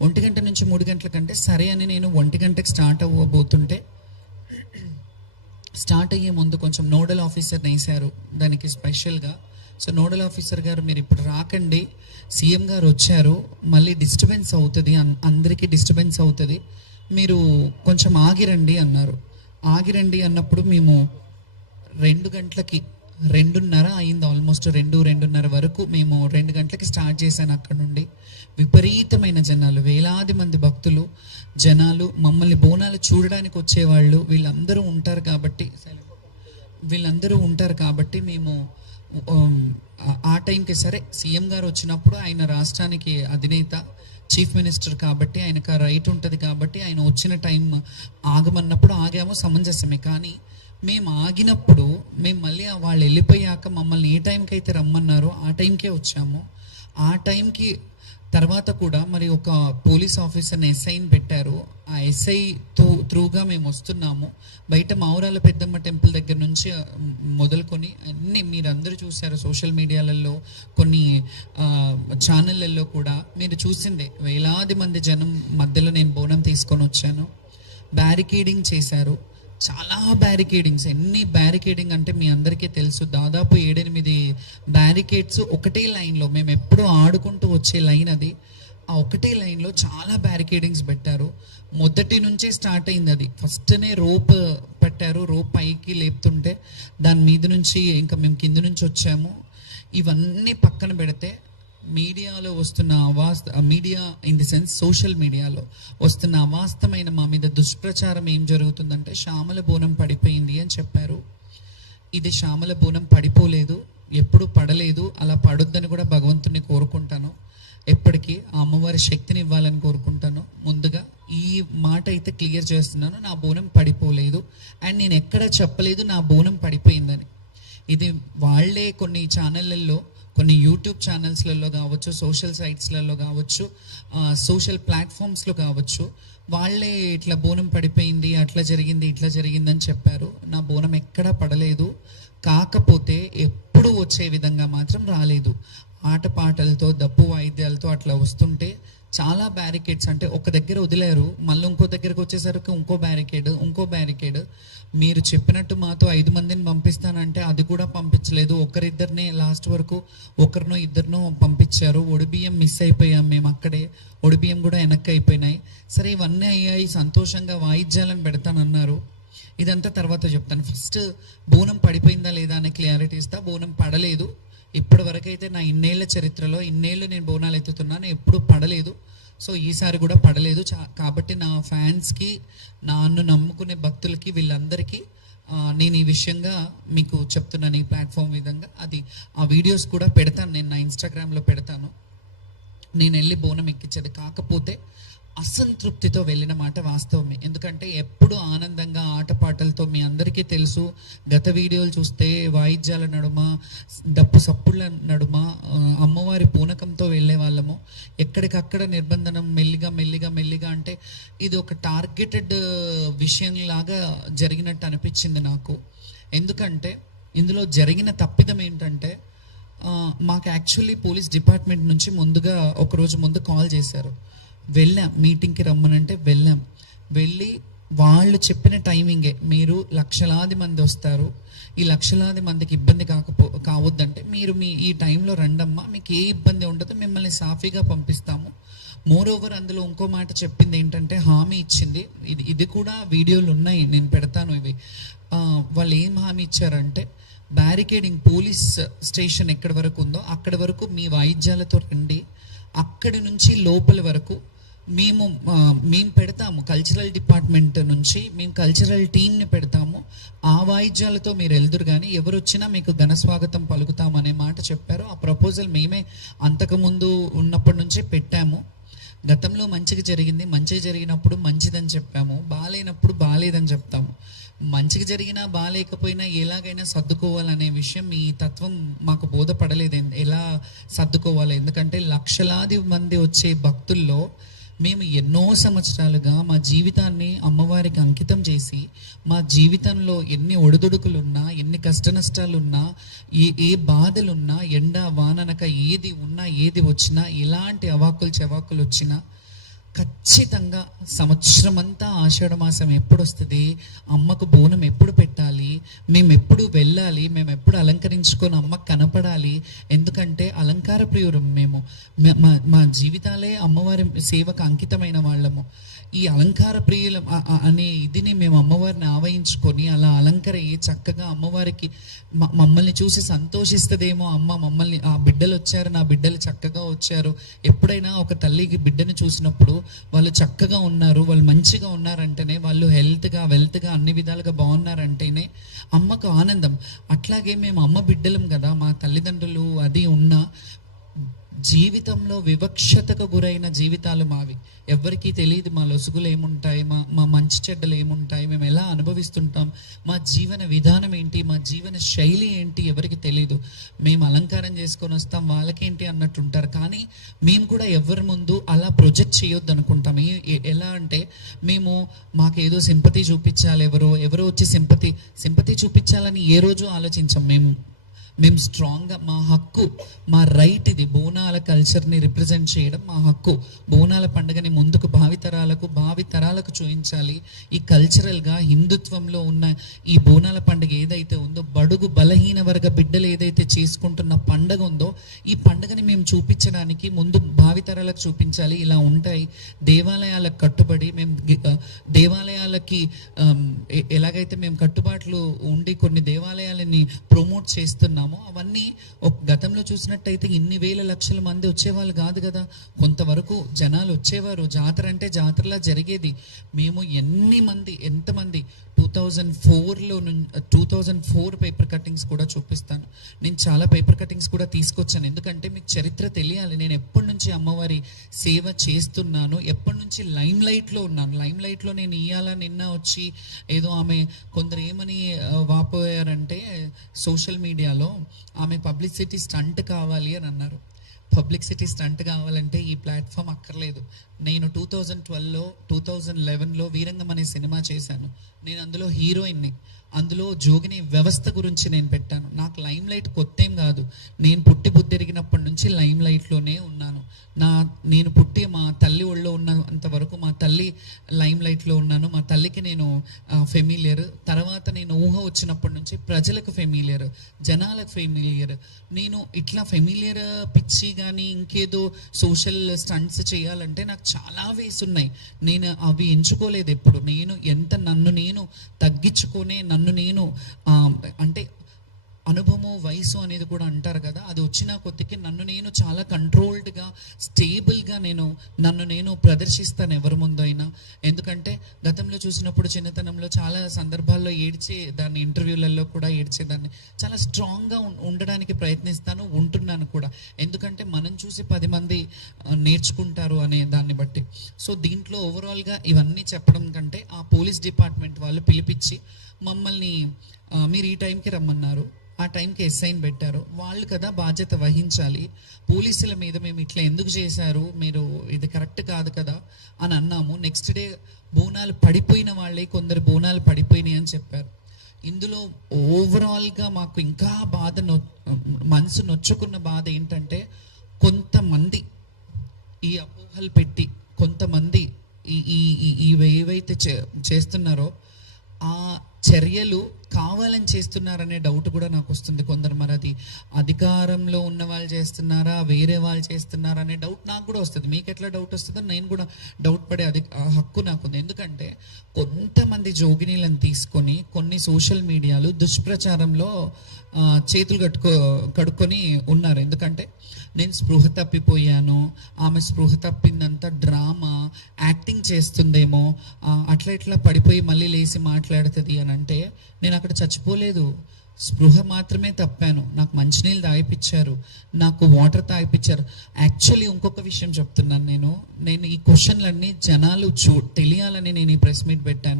1 గంట నుంచి 3 గంటల కంటే సరే అని నేను 1 గంటకి స్టార్ట్ అవ్వబోతుంటే స్టార్ట్ అయ్యే ముందు కొంచెం నోడల్ ఆఫీసర్ని వేశారు దానికి స్పెషల్గా. సో నోడల్ ఆఫీసర్ గారు మీరు ఇప్పుడు రాకండి, సీఎం గారు వచ్చారు, మళ్ళీ డిస్టర్బెన్స్ అవుతుంది, అందరికీ డిస్టర్బెన్స్ అవుతుంది, మీరు కొంచెం ఆగిరండి అన్నారు. ఆగిరండి అన్నప్పుడు మేము 2 గంటలకి 2:30 అయింది, ఆల్మోస్ట్ 2:30 వరకు మేము 2 గంటలకి స్టార్ట్ చేశాను. అక్కడ నుండి విపరీతమైన జనాలు, వేలాది మంది భక్తులు జనాలు మమ్మల్ని బోనాలు చూడడానికి వచ్చేవాళ్ళు వీళ్ళందరూ ఉంటారు కాబట్టి మేము ఆ టైంకి సరే సీఎం గారు వచ్చినప్పుడు ఆయన రాష్ట్రానికి అధినేత చీఫ్ మినిస్టర్ కాబట్టి ఆయనకు ఆ రైట్ ఉంటుంది కాబట్టి ఆయన వచ్చిన టైం ఆగమన్నప్పుడు ఆగాము, సమంజసమే. కానీ మేము ఆగినప్పుడు మేము మళ్ళీ వాళ్ళు వెళ్ళిపోయాక మమ్మల్ని ఏ టైంకి అయితే రమ్మన్నారో ఆ టైంకే వచ్చాము. ఆ టైంకి తర్వాత కూడా మరి ఒక పోలీస్ ఆఫీసర్ని ఎస్ఐని పెట్టారు. ఆ ఎస్ఐ త్రూగా మేము వస్తున్నాము. బయట మావురాల పెద్దమ్మ టెంపుల్ దగ్గర నుంచి మొదలుకొని అన్నీ మీరందరూ చూశారు సోషల్ మీడియాలలో, కొన్ని ఛానళ్ళల్లో కూడా మీరు చూసిందే. వేలాది మంది జనం మధ్యలో నేను బోనం తీసుకొని వచ్చాను. బ్యారికేడింగ్ చేశారు, చాలా బ్యారికేడింగ్స్. ఎన్ని బ్యారికేడింగ్ అంటే మీ అందరికీ తెలుసు, దాదాపు 7-8 బ్యారికేడ్స్ ఒకటే లైన్లో. మేము ఎప్పుడూ ఆడుకుంటూ వచ్చే లైన్ అది. ఆ ఒకటే లైన్లో చాలా బ్యారికేడింగ్స్ పెట్టారు. మొదటి నుంచే స్టార్ట్ అయింది అది. ఫస్ట్నే రోప్ పెట్టారు, రోప్ పైకి లేపుతుంటే దాని మీద నుంచి ఇంకా మేము కింద నుంచి వచ్చాము. ఇవన్నీ పక్కన పెడితే మీడియాలో వస్తున్న media in the sense social మీడియాలో వస్తున్న అవాస్తవమైన మా మీద దుష్ప్రచారం ఏం జరుగుతుందంటే శ్యామల బోనం పడిపోయింది అని చెప్పారు. ఇది శ్యామల బోనం పడిపోలేదు, ఎప్పుడు పడలేదు, అలా పడొద్దని కూడా భగవంతుని కోరుకుంటాను. ఎప్పటికీ ఆ అమ్మవారి శక్తిని ఇవ్వాలని కోరుకుంటాను. ముందుగా ఈ మాట అయితే క్లియర్ చేస్తున్నాను, నా బోనం పడిపోలేదు. అండ్ నేను ఎక్కడ చెప్పలేదు నా బోనం పడిపోయిందని. ఇది వాళ్ళే కొన్ని ఛానళ్ళల్లో, కొన్ని యూట్యూబ్ ఛానల్స్లలో కావచ్చు, సోషల్ సైట్స్లలో కావచ్చు, సోషల్ ప్లాట్ఫామ్స్లో కావచ్చు, వాళ్ళే ఇట్లా బోనం పడిపోయింది, అట్లా జరిగింది, ఇట్లా జరిగిందని చెప్పారు. నా బోనం ఎక్కడా పడలేదు. కాకపోతే ఎప్పుడు వచ్చే విధంగా మాత్రం రాలేదు. ఆటపాటలతో దప్పు వాయిద్యాలతో అట్లా వస్తుంటే చాలా బ్యారికేడ్స్, అంటే ఒక దగ్గర వదిలేరు, మళ్ళీ ఇంకో దగ్గరకు వచ్చేసరికి ఇంకో బ్యారికేడ్. మీరు చెప్పినట్టు మాతో 5 మందిని పంపిస్తానంటే అది కూడా పంపించలేదు. ఒకరిద్దరినే లాస్ట్ వరకు, ఒకరినో ఇద్దరినో పంపించారు. ఒడిబియ్యం మిస్ అయిపోయాం మేము అక్కడే, ఒడిబియ్యం కూడా వెనక్కి అయిపోయినాయి. సరే ఇవన్నీ అయ్యాయి, సంతోషంగా వాయిద్యాలను పెడతానన్నారు. ఇదంతా తర్వాత చెప్తాను. ఫస్ట్ బోనం పడిపోయిందా లేదా అనే క్లారిటీ ఇస్తా. బోనం పడలేదు. ఇప్పటి వరకు అయితే నా ఇన్నేళ్ల చరిత్రలో, ఇన్నేళ్ళు నేను బోనాలు ఎత్తుతున్నాను, ఎప్పుడు పడలేదు. సో ఈసారి కూడా పడలేదు. కాబట్టి నా ఫ్యాన్స్కి, నన్ను నమ్ముకునే భక్తులకి, వీళ్ళందరికీ నేను ఈ విషయంగా మీకు చెప్తున్నాను. ఈ ప్లాట్ఫామ్ విధంగా ఆ వీడియోస్ కూడా పెడతాను, నేను నా ఇన్స్టాగ్రామ్లో పెడతాను. నేను వెళ్ళి బోనం ఎక్కించేది, కాకపోతే అసంతృప్తితో వెళ్ళిన మాట వాస్తవమే. ఎందుకంటే ఎప్పుడు ఆనందంగా ఆటపాటలతో, మీ అందరికీ తెలుసు, గత వీడియోలు చూస్తే వాయిద్యాల నడుమ, డప్పు సప్పుళ్ళ నడుమ అమ్మవారి పూనకంతో వెళ్ళే వాళ్ళము. ఎక్కడికక్కడ నిర్బంధనం మెల్లిగా అంటే ఇది ఒక టార్గెటెడ్ విషయంలాగా జరిగినట్టు అనిపించింది నాకు. ఎందుకంటే ఇందులో జరిగిన తప్పిదం ఏంటంటే, మాకు యాక్చువల్లీ పోలీస్ డిపార్ట్మెంట్ నుంచి ముందుగా ఒకరోజు ముందు కాల్ చేశారు. వెళ్ళాం, మీటింగ్కి రమ్మనంటే వెళ్ళి వాళ్ళు చెప్పిన టైమింగే, మీరు లక్షలాది మంది వస్తారు, ఈ లక్షలాది మందికి ఇబ్బంది కావద్దంటే మీరు ఈ టైంలో రండమ్మా, మీకు ఏ ఇబ్బంది ఉండదు, మిమ్మల్ని సాఫీగా పంపిస్తాము. మోరోవర్ అందులో ఇంకో మాట చెప్పింది ఏంటంటే, హామీ ఇచ్చింది, ఇది కూడా వీడియోలు ఉన్నాయి, నేను పెడతాను ఇవి. వాళ్ళు ఏం హామీ ఇచ్చారంటే, బ్యారికేడింగ్ పోలీస్ స్టేషన్ ఎక్కడి వరకు ఉందో అక్కడి వరకు మీ వాయిద్యాలతో రండి, అక్కడి నుంచి లోపల వరకు మేము పెడతాము. కల్చరల్ డిపార్ట్మెంట్ నుంచి మేము కల్చరల్ టీమ్ని పెడతాము, ఆ వాయిద్యాలతో మీరు వెళ్దురు, కానీ ఎవరు వచ్చినా మీకు ఘన స్వాగతం పలుకుతాము అనే మాట చెప్పారు. ఆ ప్రపోజల్ మేమే అంతకుముందు ఉన్నప్పటి నుంచే పెట్టాము. గతంలో మంచిగా జరిగినప్పుడు మంచిదని చెప్పాము, బాగాలేనప్పుడు బాగాలేదని చెప్తాము. మంచిగా జరిగినా బాగాలేకపోయినా ఎలాగైనా సర్దుకోవాలనే విషయం, ఈ తత్వం మాకు బోధపడలేదు ఎలా సర్దుకోవాలి. ఎందుకంటే లక్షలాది మంది వచ్చే భక్తుల్లో మేము ఎన్నో సంవత్సరాలుగా మా జీవితాన్ని అమ్మవారికి అంకితం చేసి, మా జీవితంలో ఎన్ని ఒడిదుడుకులున్నా, ఎన్ని కష్ట నష్టాలున్నా, ఏ బాధలున్నా, ఎండ వాననక ఏది ఉన్నా, ఏది వచ్చినా, ఎలాంటి అవాకులు చెవాకులు వచ్చినా ఖచ్చితంగా సంవత్సరం అంతా ఆషాఢ మాసం ఎప్పుడు వస్తుంది, అమ్మకు బోనం ఎప్పుడు పెట్టాలి, మేము ఎప్పుడు వెళ్ళాలి, మేము ఎప్పుడు అలంకరించుకొని అమ్మకు కనపడాలి. ఎందుకంటే అలంకార ప్రియురం మేము. మా జీవితాలే అమ్మవారి సేవకు అంకితమైన వాళ్ళము. ఈ అలంకార ప్రియులం అనే ఇదిని మేము అమ్మవారిని ఆవహించుకొని అలా అలంకరయ్యి చక్కగా అమ్మవారికి మమ్మల్ని చూసి సంతోషిస్తుందేమో, అమ్మ మమ్మల్ని ఆ బిడ్డలు వచ్చారు, నా బిడ్డలు చక్కగా వచ్చారు. ఎప్పుడైనా ఒక తల్లికి బిడ్డను చూసినప్పుడు వాళ్ళు చక్కగా ఉన్నారు, వాళ్ళు మంచిగా ఉన్నారంటేనే, వాళ్ళు హెల్త్గా వెల్త్గా అన్ని విధాలుగా బాగున్నారంటేనే అమ్మకు ఆనందం. అట్లాగే మేము అమ్మ బిడ్డలం కదా, మా తల్లిదండ్రులు అది ఉన్న జీవితంలో వివక్షతకు గురైన జీవితాలు మావి. ఎవరికీ తెలియదు మా లొసుగులు ఏముంటాయి, మా మంచి చెడ్డలు ఏముంటాయి, మేము ఎలా అనుభవిస్తుంటాం, మా జీవన విధానం ఏంటి, మా జీవన శైలి ఏంటి ఎవరికి తెలియదు. మేము అలంకారం చేసుకొని వస్తాం, వాళ్ళకేంటి అన్నట్టు ఉంటారు. కానీ మేము కూడా ఎవరి ముందు అలా ప్రొజెక్ట్ చేయొద్దు అనుకుంటాం. ఎలా అంటే మేము మాకేదో సింపతి చూపించాలి, ఎవరో వచ్చి సింపతి చూపించాలని ఏ రోజు ఆలోచించాం. మేము స్ట్రాంగ్గా మా హక్కు, మా రైట్ ఇది. బోనాల కల్చర్ని రిప్రజెంట్ చేయడం మా హక్కు. బోనాల పండుగని ముందుకు భావితరాలకు చూపించాలి. ఈ కల్చరల్గా హిందుత్వంలో ఉన్న ఈ బోనాల పండుగ ఏదైతే ఉందో, బడుగు బలహీన వర్గ బిడ్డలు ఏదైతే చేసుకుంటున్న పండుగ ఉందో, ఈ పండుగని మేము చూపించడానికి ముందు భావితరాలకు చూపించాలి. ఇలా ఉంటాయి దేవాలయాలకు కట్టుబడి మేము దేవాలయాలకి ఎలాగైతే మేము కట్టుబాట్లు ఉండి కొన్ని దేవాలయాలని ప్రమోట్ చేస్తున్నాం, అవన్నీ గతంలో చూసినట్టయితే ఇన్ని వేల లక్షల మంది వచ్చేవాళ్ళు కాదు కదా. కొంతవరకు జనాలు వచ్చేవారు, జాతర అంటే జాతరలా జరిగేది. మేము ఎంతమంది 2004 పేపర్ కటింగ్స్ కూడా చూపిస్తాను. నేను చాలా పేపర్ కటింగ్స్ కూడా తీసుకొచ్చాను, ఎందుకంటే మీకు చరిత్ర తెలియాలి. నేను ఎప్పటి నుంచి అమ్మవారి సేవ చేస్తున్నాను, ఎప్పటి నుంచి లైమ్ లైట్లో ఉన్నాను. లైమ్ లైట్లో నేను నిన్న వచ్చి ఏదో ఆమె కొందరు ఏమని వాపోయారంటే సోషల్ మీడియాలో, ఆమె పబ్లిసిటీ స్టంట్ కావాలి అని అన్నారు. పబ్లిసిటీ స్టంట్ కావాలంటే ఈ ప్లాట్ఫామ్ అక్కర్లేదు. నేను 2012లో 2011లో వీరంగం అనే సినిమా చేశాను. నేను అందులో హీరోయిన్ని. అందులో జోగిని వ్యవస్థ గురించి నేను పెట్టాను. నాకు లైమ్ లైట్ కొత్త ఏం కాదు. నేను పుట్టి బుద్ధిరిగినప్పటి నుంచి లైమ్ లైట్లోనే ఉన్నాను. నేను పుట్టి మా తల్లి ఒళ్ళో ఉన్నంత వరకు మా తల్లి లైమ్ లైట్లో ఉన్నాను. మా తల్లికి నేను ఫెమిలియర్. తర్వాత నేను ఊహ వచ్చినప్పటి నుంచి ప్రజలకు ఫెమిలియర్, జనాలకు ఫెమిలియర్. నేను ఇట్లా ఫెమిలియర్ పిచ్చి కానీ ఇంకేదో సోషల్ స్టంట్స్ చేయాలంటే నాకు చాలా వేస్ ఉన్నాయి. నేను అవి ఎంచుకోలేదు ఎప్పుడు. నన్ను నేను తగ్గించుకునే, నన్ను నేను అంటే అనుభవము వయసు అనేది కూడా అంటారు కదా, అది వచ్చిన కొద్దికి నన్ను నేను చాలా కంట్రోల్డ్గా స్టేబుల్గా నన్ను నేను ప్రదర్శిస్తాను ఎవరి ముందు అయినా. ఎందుకంటే గతంలో చూసినప్పుడు చిన్నతనంలో చాలా సందర్భాల్లో ఏడ్చేదాన్ని, ఇంటర్వ్యూలలో కూడా ఏడ్చేదాన్ని. చాలా స్ట్రాంగ్గా ఉండడానికి ప్రయత్నిస్తాను, ఉంటున్నాను కూడా. ఎందుకంటే మనం చూసి 10 మంది నేర్చుకుంటారు అనే దాన్ని బట్టి. సో దీంట్లో ఓవరాల్గా ఇవన్నీ చెప్పడం కంటే ఆ పోలీస్ డిపార్ట్మెంట్ వాళ్ళు పిలిపించి మమ్మల్ని మీరు ఈ టైంకి రమ్మన్నారు, ఆ టైంకి ఎస్ఐని పెట్టారు, వాళ్ళు కదా బాధ్యత వహించాలి. పోలీసుల మీద మేము ఇట్లా ఎందుకు చేశారు, మీరు ఇది కరెక్ట్ కాదు కదా అని అన్నాము. నెక్స్ట్ డే బోనాలు పడిపోయిన వాళ్ళే, కొందరు బోనాలు పడిపోయినాయి అని చెప్పారు. ఇందులో ఓవరాల్గా మాకు ఇంకా మనసు నొచ్చుకున్న బాధ ఏంటంటే, కొంతమంది ఈ అపోహలు పెట్టి, కొంతమంది ఏవైతే చేస్తున్నారో ఆ చర్యలు కావాలని చేస్తున్నారనే డౌట్ కూడా నాకు వస్తుంది. కొందరు మరి అది అధికారంలో ఉన్న వాళ్ళు చేస్తున్నారా, వేరే వాళ్ళు చేస్తున్నారా అనే డౌట్ నాకు కూడా వస్తుంది. మీకు ఎట్లా డౌట్ వస్తుందో నేను కూడా డౌట్ పడే హక్కు నాకుంది. ఎందుకంటే కొంతమంది జోగినీలను తీసుకొని కొన్ని సోషల్ మీడియాలు దుష్ప్రచారంలో చేతులు కడుక్కొని ఉన్నారు. ఎందుకంటే నేను స్పృహ తప్పిపోయాను, ఆమె స్పృహ తప్పిందంతా డ్రామా, యాక్టింగ్ చేస్తుందేమో, అట్లా ఇట్లా పడిపోయి మళ్ళీ లేచి మాట్లాడుతుంది అని అంటే, నేను అక్కడ చచ్చిపోలేదు, స్పృహ మాత్రమే తప్పాను. నాకు మంచినీళ్ళు తాగిపించారు, నాకు వాటర్ తాగిపించారు. యాక్చువల్లీ ఇంకొక విషయం చెప్తున్నాను. నేను ఈ క్వశ్చన్లన్నీ జనాలు తెలియాలని నేను ఈ ప్రెస్ మీట్ పెట్టాను.